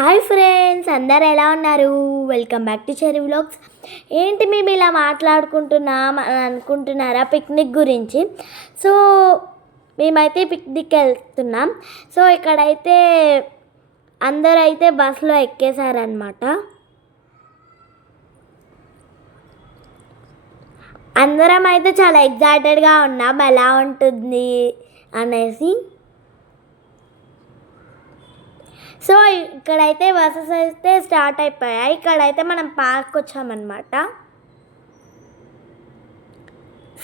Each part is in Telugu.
హాయ్ ఫ్రెండ్స్, అందరు ఎలా ఉన్నారు? Welcome back to cherry vlogs. ఏంటి మేము ఇలా మాట్లాడుకుంటున్నాం అని అనుకుంటున్నారా పిక్నిక్ గురించి? సో మేమైతే పిక్నిక్ వెళ్తున్నాం. సో ఇక్కడైతే అందరూ అయితే బస్సులో ఎక్కేశారనమాట. అందరం అయితే చాలా ఎగ్జైటెడ్గా ఉన్నాం ఎలా ఉంటుంది అనేసి. సో ఇక్కడైతే బస్సెస్ అయితే స్టార్ట్ అయిపోయాయి. ఇక్కడైతే మనం పార్క్ వచ్చామన్నమాట.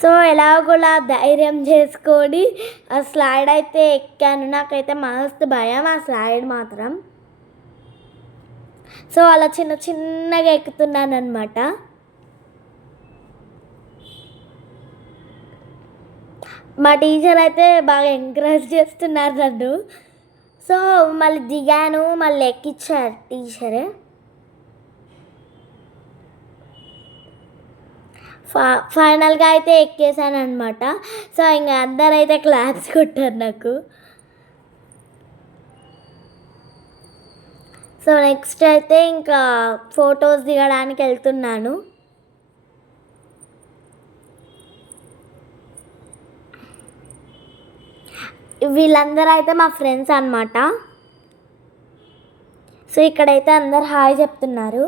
సో ఎలాగోలా ధైర్యం చేసుకొని ఆ స్లైడ్ అయితే ఎక్కాను. నాకైతే మస్తు భయం ఆ స్లైడ్ మాత్రం. సో అలా చిన్నగా ఎక్కుతున్నాను అనమాట. మా టీచర్ అయితే బాగా ఎంకరేజ్ చేస్తున్నారు నన్ను. సో మళ్ళీ దిగాను, మళ్ళీ ఎక్కించారు టీచర్. ఫైనల్గా అయితే ఎక్కేసాను అనమాట. సో ఇంకా అందరైతే క్లాప్స్ కొట్టారు నాకు. సో నెక్స్ట్ అయితే ఇంకా ఫొటోస్ దిగడానికి వెళ్తున్నాను. వీళ్ళందరూ అయితే మా ఫ్రెండ్స్ అనమాట. సో ఇక్కడైతే అందరు హాయ్ చెప్తున్నారు.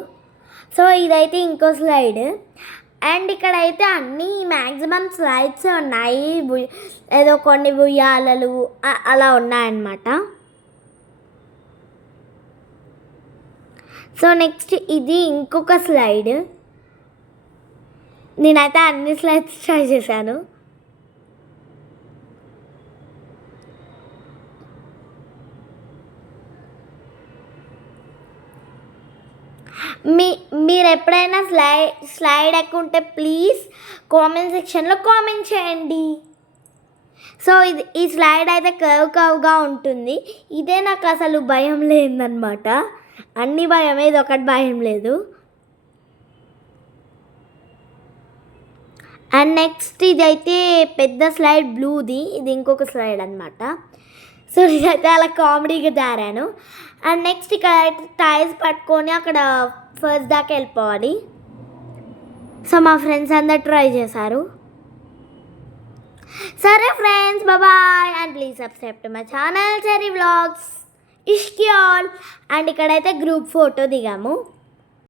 సో ఇదైతే ఇంకో స్లైడ్. అండ్ ఇక్కడైతే అన్నీ మ్యాక్సిమం స్లైడ్స్ ఉన్నాయి. ఏదో కొన్ని ఉయ్యాలలు అలా ఉన్నాయన్నమాట. సో నెక్స్ట్ ఇది ఇంకొక స్లైడ్. నేనైతే అన్ని స్లైడ్స్ ట్రై చేశాను. మీరు ఎప్పుడైనా స్లైడ్ ఎక్కుంటే ప్లీజ్ కామెంట్ సెక్షన్లో కామెంట్ చేయండి. సో ఈ స్లైడ్ అయితే కర్వ్గా ఉంటుంది. ఇదే నాకు అసలు భయం లేదన్నమాట. అన్ని భయమే, ఇది ఒకటి భయం లేదు. అండ్ నెక్స్ట్ ఇదైతే పెద్ద స్లైడ్ బ్లూది. ఇది ఇంకొక స్లైడ్ అనమాట. సో ఇదైతే అలా కామెడీగా జారాను. అండ్ నెక్స్ట్ ఇక్కడ అయితే టైర్స్ పట్టుకొని అక్కడ ఫస్ట్ దాకా వెళ్ళిపోవాలి. సో మా ఫ్రెండ్స్ అందరు ట్రై చేశారు. సరే friends, bye and please subscribe to my channel Cherry vlogs. ఇష్కి ఆల్. అండ్ ఇక్కడైతే గ్రూప్ ఫోటో దిగాము.